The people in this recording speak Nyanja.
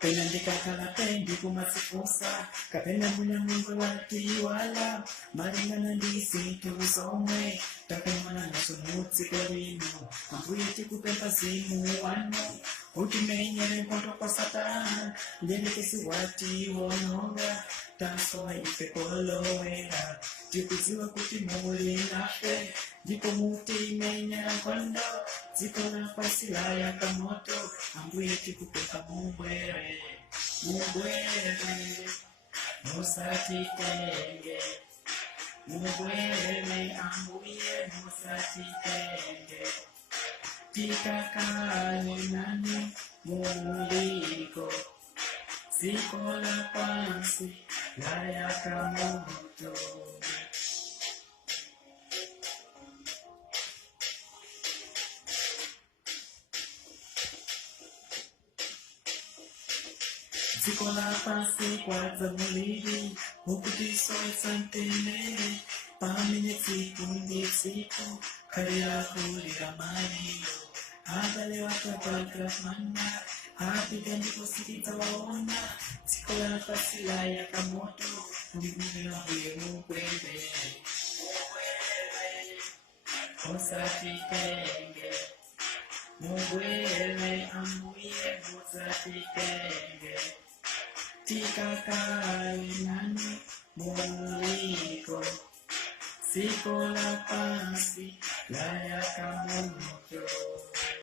Penandika kalapendi kumasifusa kapenda muna mungu watiwala marina nandisi tuzomwe tapemana nasumutsi kolino ambuye tikupemba zimu wano utimenyere nkondo kwa satana njenekesi wati wononga tasoa ife kolowera tikuziwa kuti muli nafe ndipo mutimenyera nkondo zikola pasila yakamoto ambuye tikupemba mubwere musatitenge mubwere ambuye musatitenge tikakale nani muliko zikola pansi la yakamoto. Zikola pansi kwa zamuliri ukutiso santenere pamine tsiku karira kulira mariyo abale wakapaka mana apigandi kusikita waona zikola pansi la yakamoto ndigume ambuye mukwende musatitenge mubwere ambuye musatitenge tikakale nani muliko zikola pansi la yakamoto.